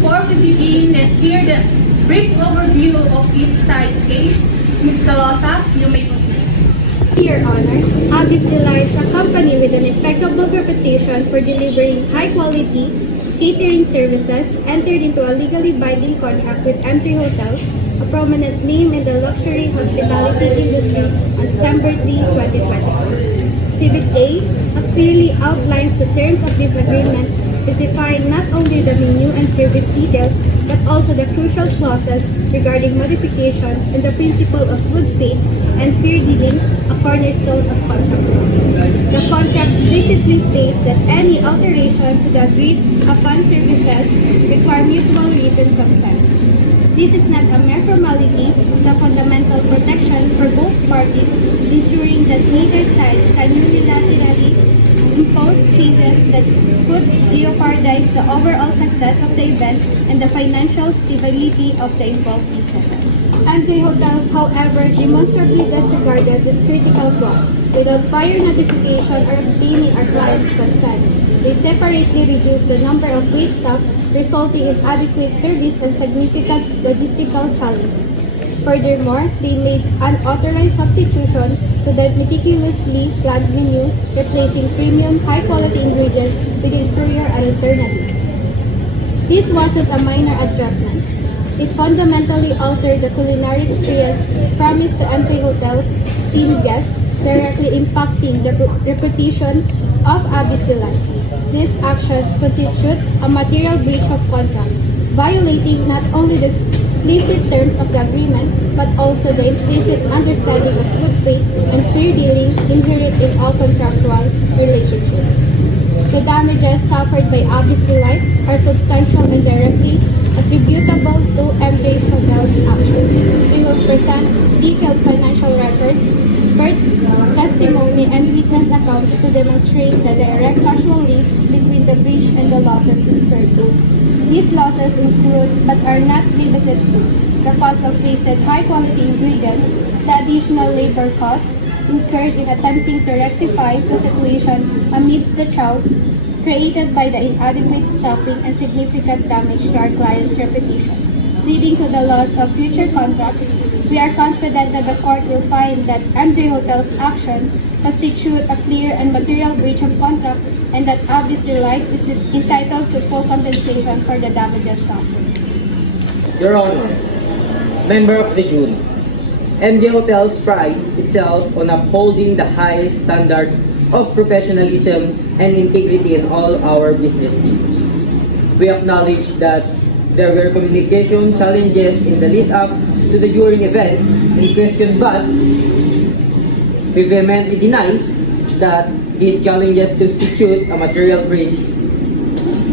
before we begin, let's hear the brief overview of each side case. Ms. Calosa, you may proceed. Your Honor, Abby's Delights, a company with an impeccable reputation for delivering high-quality catering services, entered into a legally binding contract with M3 Hotels, a prominent name in the luxury hospitality industry, on December 3, 2024. Exhibit A clearly outlines the terms of this agreement, specifying not only the menu and service details, but also the crucial clauses regarding modifications and the principle of good faith and fair dealing, a cornerstone of contract law. The contract explicitly states that any alterations to the agreed-upon services require mutual written consent. This is not a mere formality, it's a fundamental protection for both parties, ensuring that neither side can unilaterally impose changes that could jeopardize the overall success of the event and the financial stability of the involved businesses. MJ Hotels, however, demonstrably disregarded this critical clause. Without prior notification or obtaining our client's consent, they separately reduced the number of wait staff, resulting in adequate service and significant logistical challenges. Furthermore, they made unauthorized substitution to the meticulously planned menu, replacing premium, high-quality ingredients with inferior alternatives. This wasn't a minor adjustment. It fundamentally altered the culinary experience promised to MJ Hotels' esteemed guests, directly impacting the reputation of Abby's Delights. These actions constitute a material breach of contract, violating not only the explicit terms of the agreement, but also the implicit understanding of good faith and fair dealing inherent in all contractual relationships. The damages suffered by Abby's Delights are substantial and directly attributable to MJ's Hotel's action. We will present detailed financial records, expert testimony, and witness accounts to demonstrate the direct causal link between the breach and the losses incurred. These losses include, but are not limited to, the cost of wasted high-quality ingredients, the additional labor cost incurred in attempting to rectify the situation amidst the chaos created by the inadequate staffing and significant damage to our client's reputation, leading to the loss of future contracts. We are confident that the court will find that MJ Hotel's action constitute a clear and material breach of contract and that Abby's Delight is entitled to full compensation for the damages suffered. Your Honor, member of the jury, MJ Hotels pride itself on upholding the highest standards of professionalism and integrity in all our business dealings. We acknowledge that there were communication challenges in the lead-up to the during event in question, but we vehemently deny that these challenges constitute a material breach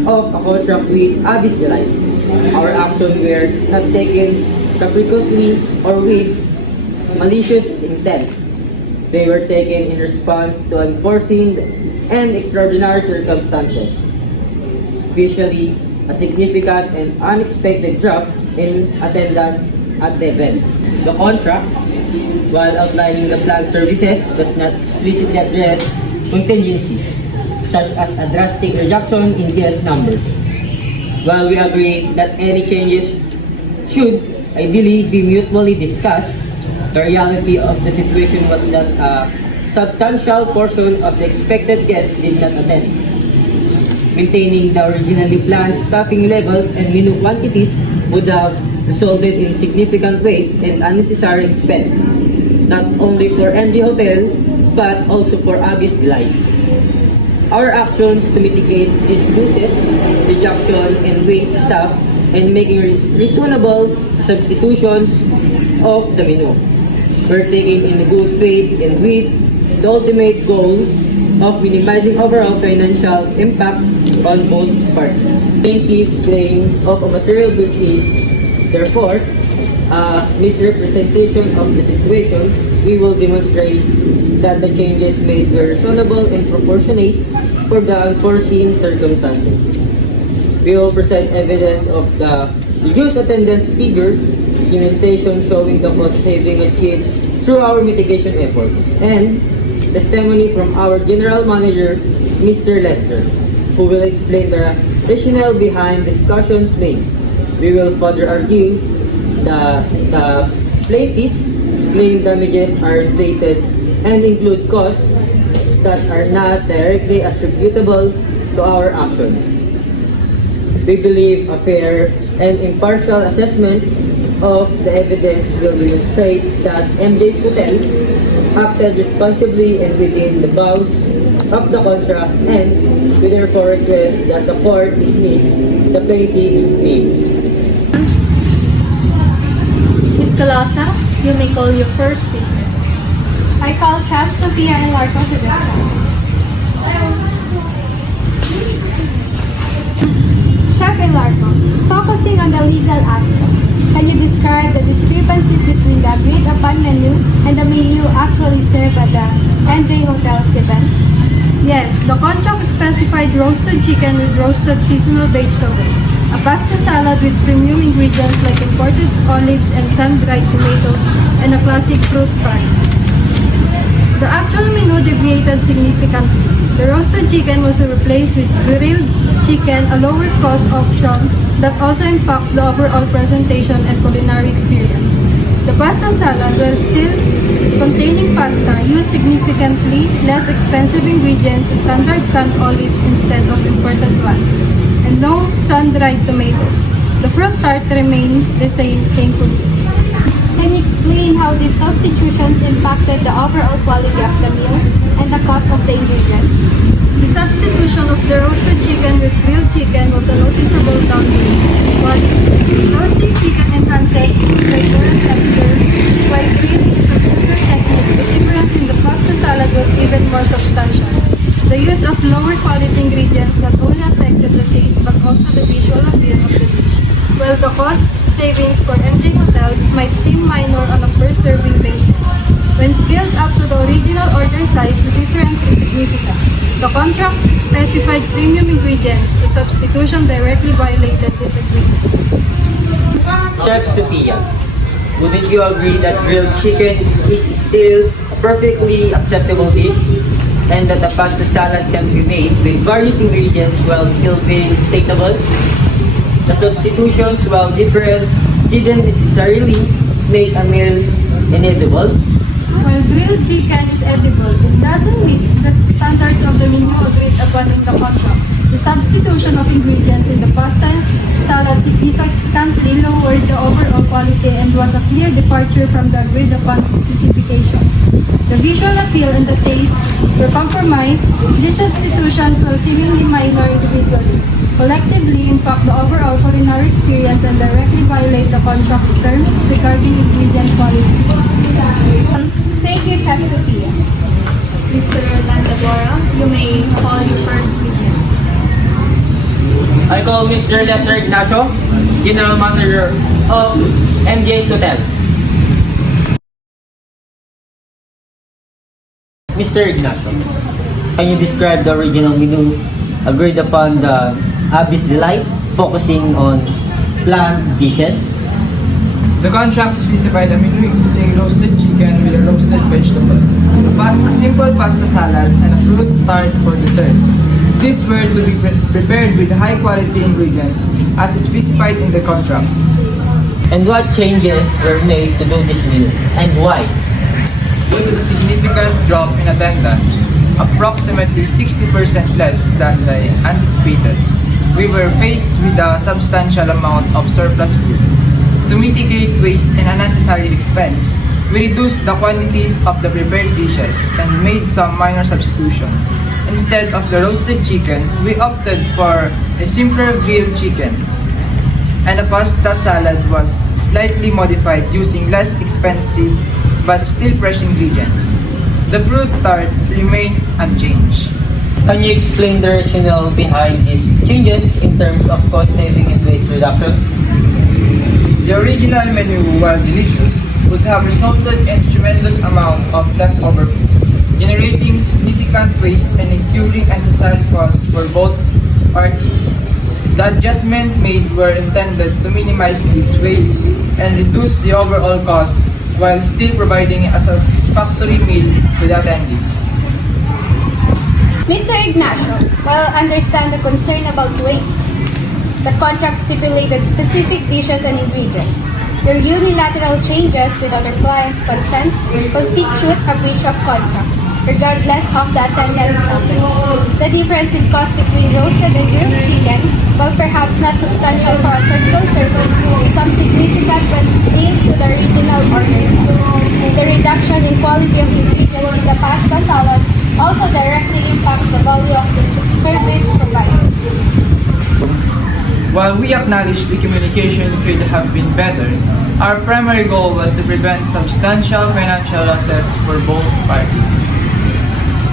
of a contract with Abby's Delight. Our actions were not taken capriciously or with malicious intent. They were taken in response to unforeseen and extraordinary circumstances, especially a significant and unexpected drop in attendance at the event. The contract, while outlining the planned services, does not explicitly address contingencies, such as a drastic reduction in guest numbers. While we agree that any changes should ideally be mutually discussed, the reality of the situation was that a substantial portion of the expected guests did not attend. Maintaining the originally planned staffing levels and menu quantities would have resulted in significant waste and unnecessary expense, not only for MJ Hotel, but also for Abby's Delights. Our actions to mitigate these losses, reduction in wait staff, and making reasonable substitutions of the menu were taken in good faith and with the ultimate goal of minimizing overall financial impact on both parties. Plaintiff's claim of a material breach is, therefore, a misrepresentation of the situation. We will demonstrate that the changes made were reasonable and proportionate for the unforeseen circumstances. We will present evidence of the reduced attendance figures, documentation showing the cost saving achieved through our mitigation efforts, and testimony from our General Manager, Mr. Lester, who will explain the rationale behind discussions made. We will further argue the plaintiffs' claim damages are inflated and include costs that are not directly attributable to our actions. We believe a fair and impartial assessment of the evidence will demonstrate that MJ's Hotels acted responsibly and within the bounds of the contract, and we therefore request that the court dismiss the plaintiff's claims. Ms. Calosa, you may call your first witness. I call Chef Sofia Elarco to the stand. Chef Elarco, focusing on the legal aspect, can you describe the discrepancies between the agreed upon menu and the menu actually served at the MJ Hotels event? Yes, the contract specified roasted chicken with roasted seasonal vegetables, a pasta salad with premium ingredients like imported olives and sun-dried tomatoes, and a classic fruit pie. The actual menu deviated significantly. The roasted chicken was replaced with grilled chicken, a lower cost option that also impacts the overall presentation and culinary experience. The pasta salad, while still containing pasta, used significantly less expensive ingredients, standard canned olives instead of imported ones, and no sun-dried tomatoes. The fruit tart remained the same, thankfully. Can you explain how these substitutions impacted the overall quality of the meal and the cost of the ingredients? The substitution of the roasted chicken with grilled chicken was a noticeable downgrade. While roasting chicken enhances its flavor and texture, while grilling is a simpler technique, the difference in the pasta salad was even more substantial. The use of lower quality ingredients not only affected the taste but also the visual appeal of the dish. While the cost savings for MJ Hotels might seem minor on a per serving basis, when scaled up to the original order size, the difference is significant. The contract specified premium ingredients. The substitution directly violated this agreement. Chef Sofia, wouldn't you agree that grilled chicken is still a perfectly acceptable dish and that the pasta salad can be made with various ingredients while still being tasteable? The substitutions, while different, didn't necessarily make a meal inedible. While grilled chicken is edible, it doesn't meet the standards of the menu agreed upon in the contract. The substitution of ingredients in the pasta salad significantly lowered the overall quality and was a clear departure from the agreed upon specification. The visual appeal and the taste were compromised. These substitutions, while seemingly minor individually, collectively impact the overall culinary experience and directly violate the contract's terms regarding ingredient quality. Thank you, Chef Sofia. Mr. Landabora, you may call your first witness. I call Mr. Lester Ignacio, General Manager of MJ's Hotel. Mr. Ignacio, can you describe the original menu agreed upon the Abyss Delight, focusing on plant dishes? The contract specified a menu including roasted chicken with a roasted vegetable, a simple pasta salad, and a fruit tart for dessert. These were to be prepared with high-quality ingredients as specified in the contract. And what changes were made to do this meal, and why? Due to the significant drop in attendance, approximately 60% less than the anticipated, we were faced with a substantial amount of surplus food. To mitigate waste and unnecessary expense, we reduced the quantities of the prepared dishes and made some minor substitution. Instead of the roasted chicken, we opted for a simpler grilled chicken, and a pasta salad was slightly modified using less expensive but still fresh ingredients. The fruit tart remained unchanged. Can you explain the rationale behind these changes in terms of cost saving and waste reduction? The original menu, while delicious, would have resulted in a tremendous amount of leftover food, generating significant waste and incurring unnecessary costs for both parties. The adjustments made were intended to minimize this waste and reduce the overall cost while still providing a satisfactory meal to the attendees. Mr. Ignacio, while I understand the concern about waste, The contract stipulated specific dishes and ingredients. Your unilateral changes without the client's consent constitute a breach of contract, regardless of the attendance number. The difference in cost between roasted and grilled chicken, while perhaps not substantial for a single serving, becomes significant when scaled to the original order size. The reduction in quality of ingredients in the pasta salad also directly impacts the value of the service provided. While we acknowledge the communication could have been better, our primary goal was to prevent substantial financial losses for both parties.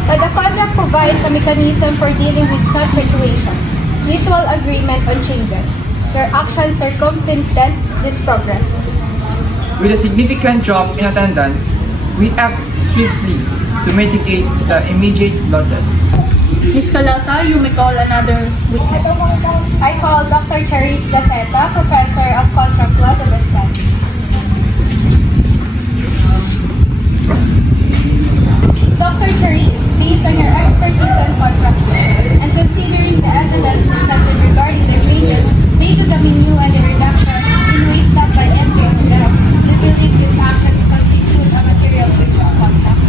But the contract provides a mechanism for dealing with such situations. Mutual agreement on changes. Your actions circumvent this progress. With a significant drop in attendance, we act swiftly to mitigate the immediate losses. Ms. Calosa, you may call another witness. I call Dr. Charis Gaceta, Professor of Contract Law, to the stand. Dr. Charis, based on your expertise on contract law and considering the evidence presented regarding the changes made to the menu and the reduction in wage staff by MJ Hotels, do you believe these actions constitute a material breach of contract?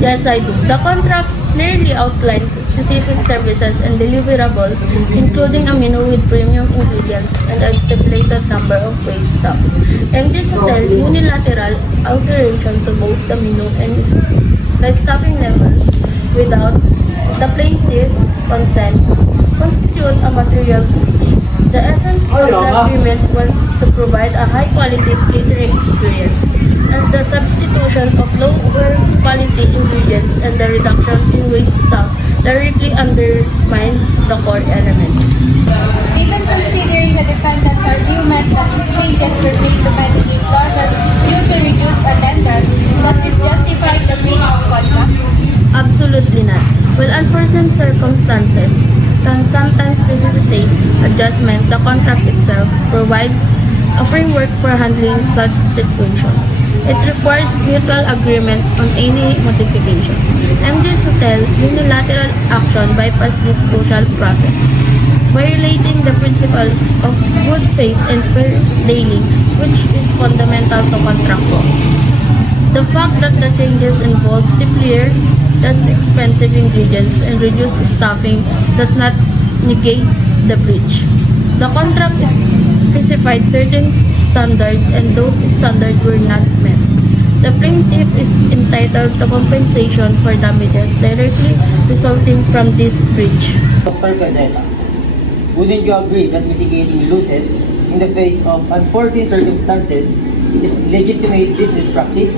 Yes, I do. The contract clearly outlines specific services and deliverables, including a menu with premium ingredients and a stipulated number of wait staff. MG's Hotel unilateral alteration to both the menu and the staffing levels without the plaintiff consent constitute a material breach. The essence of the agreement was to provide a high-quality catering experience, and the substitution of lower quality ingredients and the reduction in wait staff directly undermine the core element. Even considering the defendant's argument that these changes were made to mitigate losses due to reduced attendance, does this justify the breach of contract? Absolutely not. While unforeseen circumstances can sometimes necessitate adjustment, the contract itself provides a framework for handling such situations. It requires mutual agreement on any modification. MG's Hotel unilateral action bypassed this crucial process, violating the principle of good faith and fair dealing, which is fundamental to contract law. The fact that the changes involve simpler, less expensive ingredients and reduced staffing does not negate the breach. The contract specified certain standards and those standards were not met. The plaintiff is entitled to compensation for damages directly resulting from this breach. Dr. Gazeta, wouldn't you agree that mitigating losses in the face of unforeseen circumstances is legitimate business practice?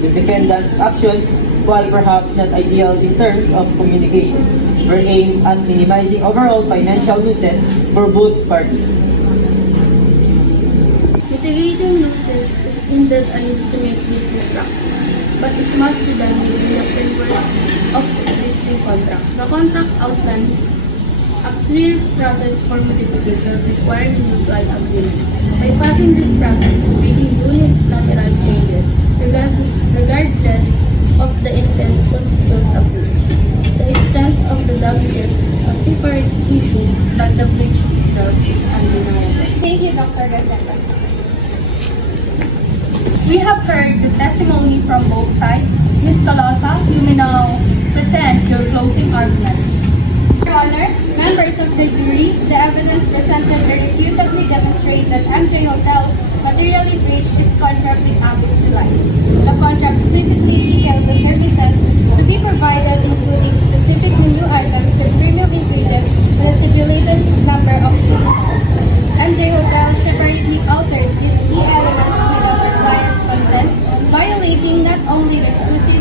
The defendant's actions, while perhaps not ideal in terms of communication, were aimed at minimizing overall financial losses for both parties. Mitigating losses is indeed a legitimate business practice, but it must be done within the framework of existing contract. The contract outlines a clear process for modification requiring mutual agreement. By passing this process and making unilateral changes, regardless of the intent, constitute a breach. The extent of the damages is a separate issue, but the breach itself is undeniable. Thank you, Dr. Gaceta. We have heard the testimony from both sides. Ms. Calosa, you may now present your closing argument. Your Honor, members of the jury, the evidence presented irrefutably demonstrate that MJ Hotels materially breached its contract with Abyss Delights. The contract explicitly detailed the services to be provided, including specific menu items with premium ingredients and a stipulated number of guests. MJ Hotels separately altered these key elements without the client's consent, violating not only the explicit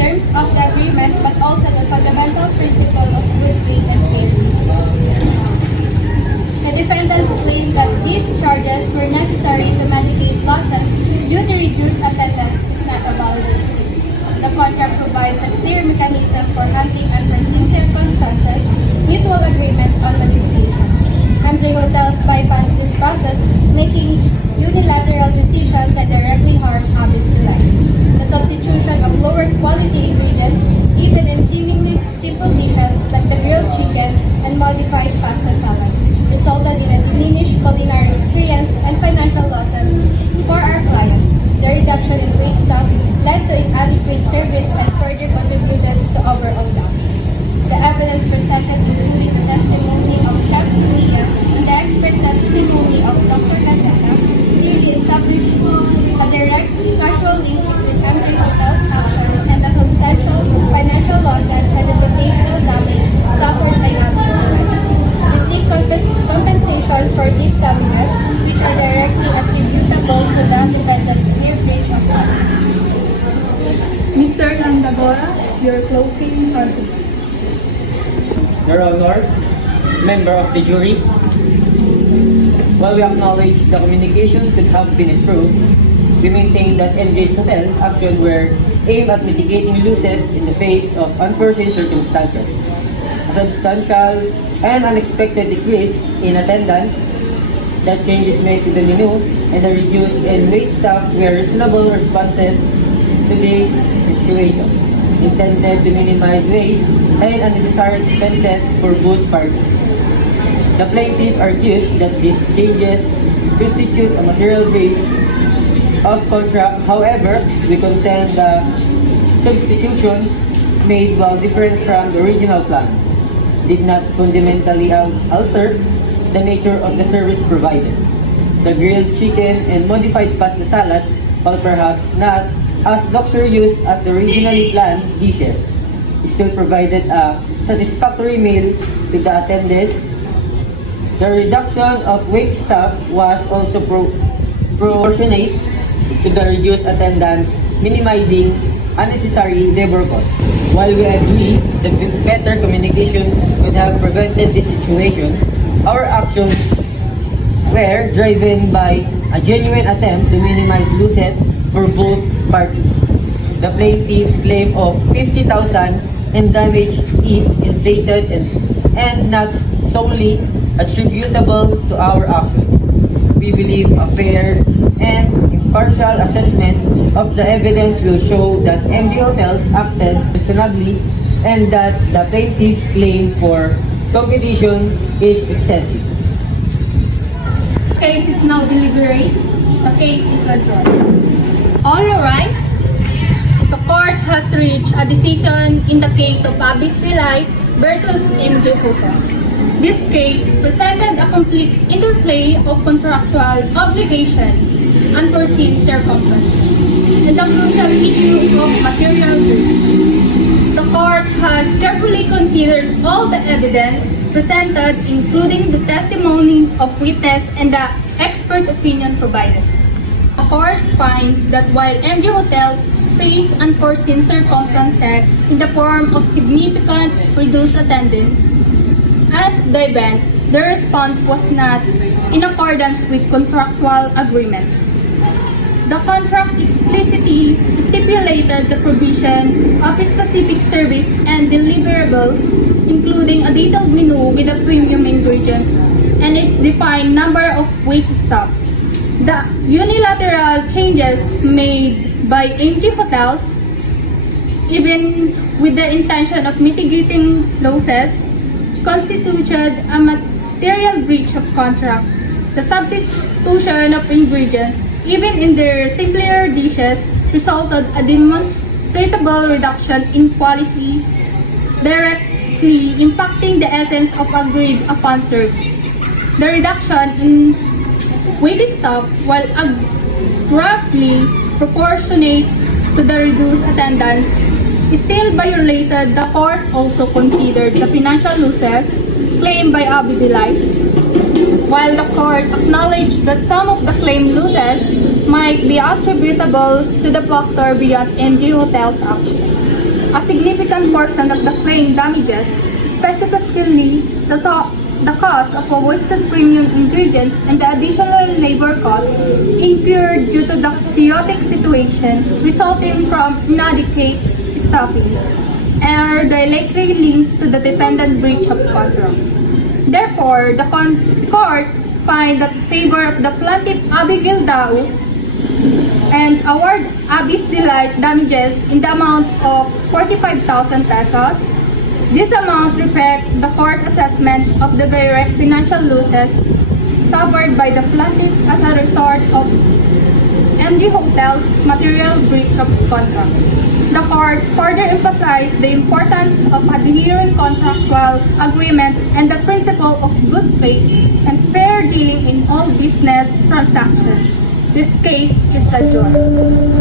terms of the agreement but also the fundamental principle of good faith and fair dealing. The defendants claim that these charges were necessary to mitigate losses due to reduced attendance is not a valid excuse. The contract provides a clear mechanism for handling unforeseen circumstances, mutual agreement on modifications. MJ Hotels bypassed this process, making unilateral decisions that directly harm Abyss Delights. The substitution of lower quality ingredients, even in seemingly simple dishes like the grilled chicken and modified pasta salad, for these damages, which are directly attributable to the defendant's clear breach of contract. Mr. Landagora, your closing argument. Your Honor, member of the jury, while we acknowledge the communication could have been improved, we maintain that MJ's Hotel actions were aimed at mitigating losses in the face of unforeseen circumstances. A substantial and unexpected decrease in attendance, that changes made to the menu, and the reduced and wait staff were reasonable responses to this situation, intended to minimize waste and unnecessary expenses for both parties. The plaintiff argues that these changes constitute a material breach of contract. However, we contend the substitutions made while different from the original plan did not fundamentally alter the nature of the service provided. The grilled chicken and modified pasta salad, while perhaps not as luxurious as the originally planned dishes, still provided a satisfactory meal to the attendees. The reduction of wait staff was also proportionate to the reduced attendance, minimizing unnecessary labor costs. While we agree that better communication would have prevented this situation, our actions were driven by a genuine attempt to minimize losses for both parties. The plaintiff's claim of 50,000 in damage is inflated and not solely attributable to our actions. We believe a fair and impartial assessment of the evidence will show that MJ Hotels acted reasonably and that the plaintiff's claim for competition is excessive. The case is now deliberated. The case is adjourned. All rise. The court has reached a decision in the case of Abit Pilay versus MJ Hotels. This case presented a complex interplay of contractual obligation, unforeseen circumstances, and the crucial issue of material breach. The court has carefully considered all the evidence presented, including the testimony of witness and the expert opinion provided. The court finds that while MJ Hotel faced unforeseen circumstances in the form of significant reduced attendance at the event, the response was not in accordance with contractual agreement. The contract explicitly stipulated the provision of specific service and deliverables, including a detailed menu with the premium ingredients and its defined number of wait staff. The unilateral changes made by MJ Hotels, even with the intention of mitigating losses, constituted a material breach of contract. The substitution of ingredients, even in their simpler dishes, resulted a demonstrable reduction in quality, directly impacting the essence of agreed upon service. The reduction in wait staff, while abruptly proportionate to the reduced attendance, still violated. The court also considered the financial losses claimed by Abu Delights. While the court acknowledged that some of the claimed losses might be attributable to the factor beyond MJ Hotel's action, a significant portion of the claimed damages, specifically the cost of a wasted premium ingredients and the additional labor costs incurred due to the chaotic situation resulting from inadequate staffing, are directly linked to the defendant breach of contract. Therefore, the court find that favor of the plaintiff Abigail Daus and award Abby's Delight damages in the amount of 45,000 pesos. This amount reflects the court assessment of the direct financial losses suffered by the plaintiff as a result of MJ Hotel's material breach of contract. The court further emphasized the importance of adhering contractual agreement and the principle of good faith and fair dealing in all business transactions. This case is adjourned.